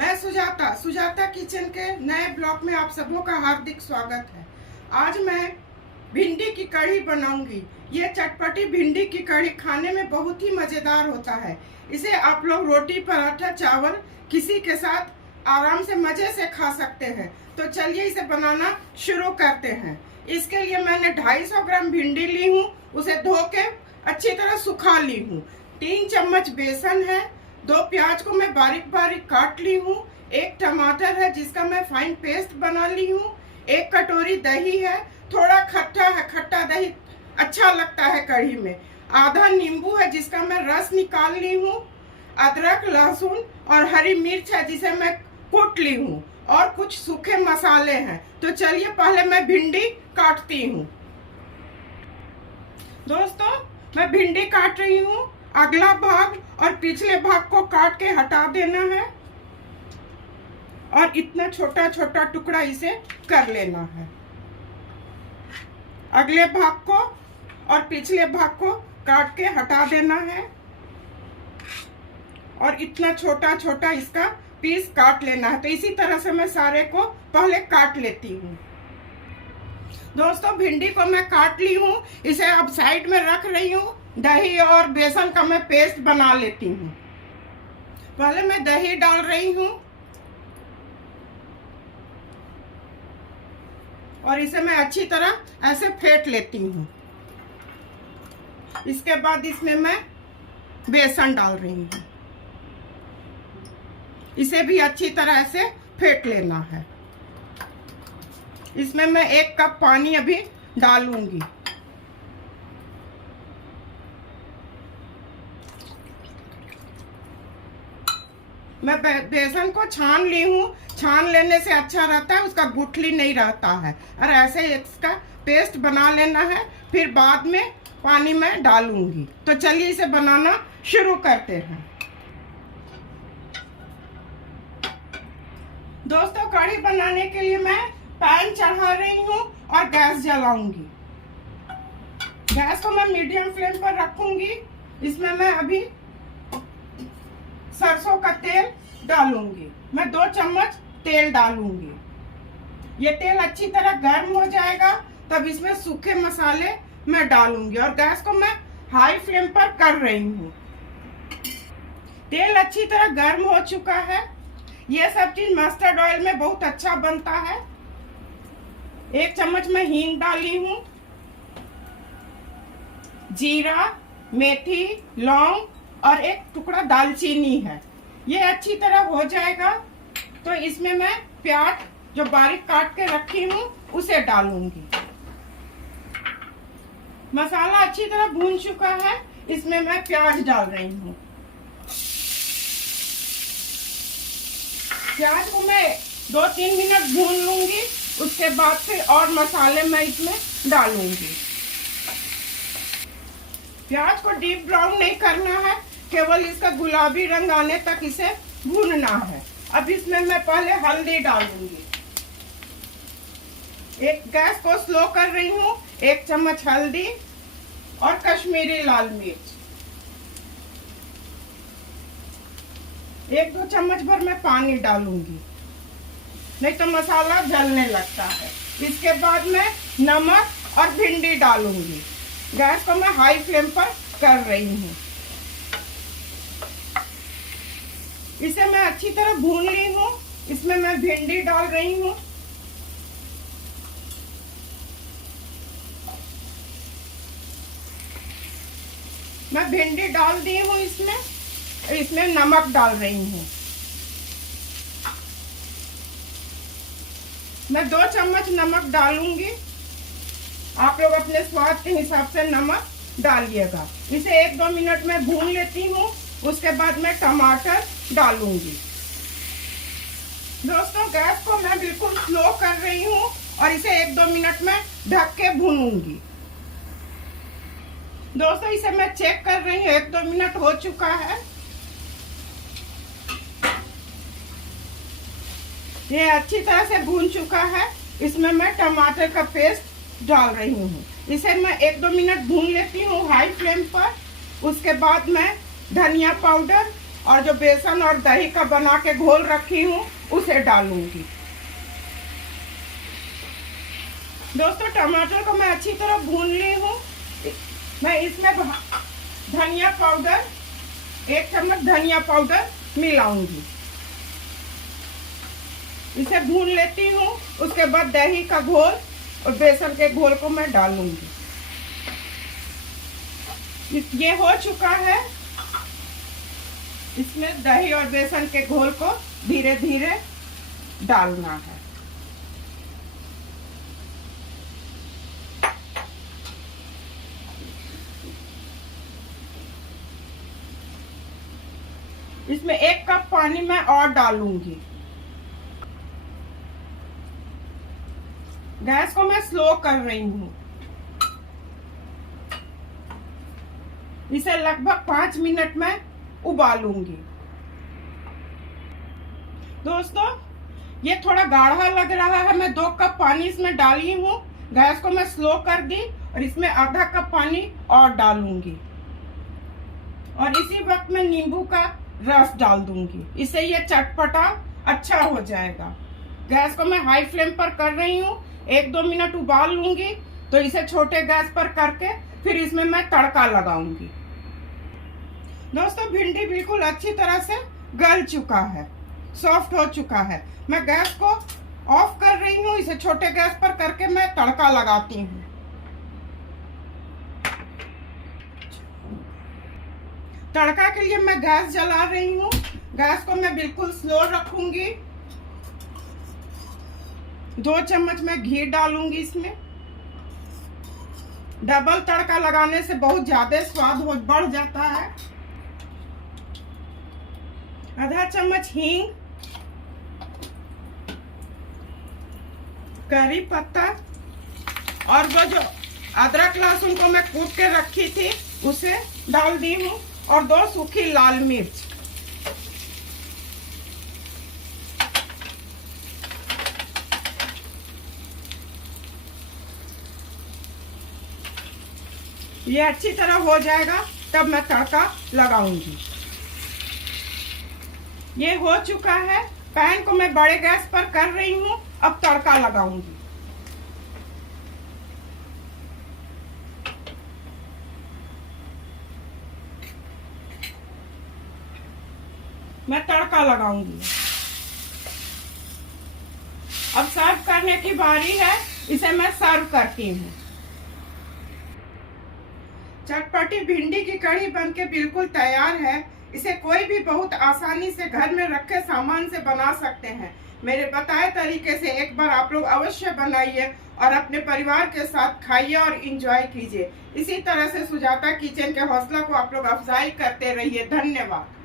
मैं सुजाता किचन के नए ब्लॉग में आप सबों का हार्दिक स्वागत है। आज मैं भिंडी की कढ़ी बनाऊंगी। ये चटपटी भिंडी की कढ़ी खाने में बहुत ही मज़ेदार होता है। इसे आप लोग रोटी, पराठा, चावल किसी के साथ आराम से मज़े से खा सकते हैं। तो चलिए इसे बनाना शुरू करते हैं। इसके लिए मैंने 250 ग्राम भिंडी ली हूँ। उसे धो के अच्छी तरह सुखा ली हूँ। 3 चम्मच बेसन है। 2 प्याज को मैं बारीक बारीक काट ली हूँ। 1 टमाटर है जिसका मैं फाइन पेस्ट बना ली हूँ। 1 कटोरी दही है। थोड़ा खट्टा है, खट्टा दही अच्छा लगता है कढ़ी में। आधा नींबू है जिसका मैं रस निकाल ली हूँ। अदरक, लहसुन और हरी मिर्च है जिसे मैं कूट ली हूँ। और कुछ सूखे मसाले हैं। तो चलिए पहले मैं भिंडी काटती हूँ। दोस्तों, मैं भिंडी काट रही हूँ। अगला भाग और पिछले भाग को काट के हटा देना है और इतना छोटा छोटा टुकड़ा इसे कर लेना है। अगले भाग को और पिछले भाग को काट के हटा देना है और इतना छोटा छोटा इसका पीस काट लेना है। तो इसी तरह से मैं सारे को पहले काट लेती हूँ। दोस्तों, भिंडी को मैं काट ली हूँ। इसे अब साइड में रख रही हूँ। दही और बेसन का मैं पेस्ट बना लेती हूँ। पहले मैं दही डाल रही हूँ और इसे मैं अच्छी तरह ऐसे फेंट लेती हूँ। इसके बाद इसमें मैं बेसन डाल रही हूँ। इसे भी अच्छी तरह से फेंट लेना है। इसमें मैं 1 कप पानी अभी डालूंगी। मैं बेसन को छान ली हूँ। छान लेने से अच्छा रहता है, उसका गुठली नहीं रहता है। और ऐसे इसका पेस्ट बना लेना है। फिर बाद में पानी में डालूंगी। तो चलिए इसे बनाना शुरू करते हैं। दोस्तों, कढ़ी बनाने के लिए मैं पैन चढ़ा रही हूँ और गैस जलाऊंगी। गैस को मैं मीडियम फ्लेम पर रखूंगी। इसमें मैं अभी सरसों का तेल डालूंगी। मैं 2 चम्मच तेल डालूंगी। ये तेल अच्छी तरह गर्म हो जाएगा तब इसमें सूखे मसाले मैं डालूंगी और गैस को मैं हाई फ्लेम पर कर रही हूँ। तेल अच्छी तरह गर्म हो चुका है। ये सब चीज मस्टर्ड ऑयल में बहुत अच्छा बनता है। 1 चम्मच मैं हींग डाली हूँ। जीरा, मेथी, लौंग और 1 टुकड़ा दालचीनी है। ये अच्छी तरह हो जाएगा तो इसमें मैं प्याज जो बारीक काट के रखी हूँ उसे डालूंगी। मसाला अच्छी तरह भून चुका है। इसमें मैं प्याज डाल रही हूँ। प्याज को मैं 2-3 मिनट भून लूंगी। उसके बाद फिर और मसाले मैं इसमें डालूंगी। प्याज को डीप ब्राउन नहीं करना है, केवल इसका गुलाबी रंग आने तक इसे भूनना है। अब इसमें मैं पहले हल्दी डालूंगी। गैस को स्लो कर रही हूँ। 1 चम्मच हल्दी और कश्मीरी लाल मिर्च। 1-2 चम्मच भर मैं पानी डालूंगी, नहीं तो मसाला जलने लगता है। इसके बाद मैं नमक और भिंडी डालूंगी। गैस को मैं हाई फ्लेम पर कर रही हूँ। इसे मैं अच्छी तरह भून ली हूँ। इसमें मैं भिंडी डाल रही हूँ। मैं भिंडी डाल दी हूँ। इसमें नमक डाल रही हूँ। मैं 2 चम्मच नमक डालूंगी। आप लोग अपने स्वाद के हिसाब से नमक डालिएगा। इसे 1-2 मिनट में भून लेती हूँ। उसके बाद मैं टमाटर डालूंगी। दोस्तों, गैस को मैं बिल्कुल स्लो कर रही हूँ और इसे 1-2 मिनट में ढक के भूनूंगी। दोस्तों, इसे मैं चेक कर रही हूँ। 1-2 मिनट हो चुका है। ये अच्छी तरह से भून चुका है। इसमें मैं टमाटर का पेस्ट डाल रही हूँ। इसे मैं 1-2 मिनट भून लेती हूँ हाई फ्लेम पर। उसके बाद मैं धनिया पाउडर और जो बेसन और दही का बना के घोल रखी हूँ उसे डालूंगी। दोस्तों टमाटर को मैं अच्छी तरह भून ली हूँ। मैं इसमें धनिया पाउडर 1 चम्मच धनिया पाउडर मिलाऊंगी। इसे भून लेती हूँ। उसके बाद दही का घोल और बेसन के घोल को मैं डालूंगी। ये हो चुका है। इसमें दही और बेसन के घोल को धीरे धीरे डालना है। इसमें 1 कप पानी मैं और डालूंगी। गैस को मैं स्लो कर रही हूँ। इसे लगभग 5 मिनट में उबालूंगी। दोस्तों ये थोड़ा गाढ़ा लग रहा है। मैं 2 कप पानी इसमें डाली हूँ। गैस को मैं स्लो कर दी और इसमें आधा कप पानी और डालूंगी और इसी वक्त मैं नींबू का रस डाल दूंगी। इससे ये चटपटा अच्छा हो जाएगा। गैस को मैं हाई फ्लेम पर कर रही हूँ। 1-2 मिनट उबाल लूंगी तो इसे छोटे गैस पर करके फिर इसमें मैं तड़का लगाऊंगी। दोस्तों भिंडी बिल्कुल अच्छी तरह से गल चुका है, सॉफ्ट हो चुका है। मैं गैस को ऑफ कर रही हूँ। इसे छोटे गैस पर करके मैं तड़का लगाती हूँ। तड़का के लिए मैं गैस जला रही हूँ। गैस को मैं बिल्कुल स्लो रखूंगी। 2 चम्मच मैं घी डालूंगी इसमें। डबल तड़का लगाने से बहुत ज्यादा स्वाद बढ़ जाता है। आधा चम्मच हींग, करी पत्ता और वो जो अदरक लहसुन को मैं कूट के रखी थी उसे डाल दी हूँ और 2 सूखी लाल मिर्च। ये अच्छी तरह हो जाएगा तब मैं तड़का लगाऊंगी। ये हो चुका है। पैन को मैं बड़े गैस पर कर रही हूँ। अब तड़का लगाऊंगी। मैं तड़का लगाऊंगी। अब सर्व करने की बारी है। इसे मैं सर्व करती हूँ। चटपटी भिंडी की कढ़ी बनके बिल्कुल तैयार है। इसे कोई भी बहुत आसानी से घर में रखे सामान से बना सकते हैं। मेरे बताए तरीके से एक बार आप लोग अवश्य बनाइए और अपने परिवार के साथ खाइए और इंजॉय कीजिए। इसी तरह से सुजाता किचन के हौसला को आप लोग अफजाई करते रहिए। धन्यवाद।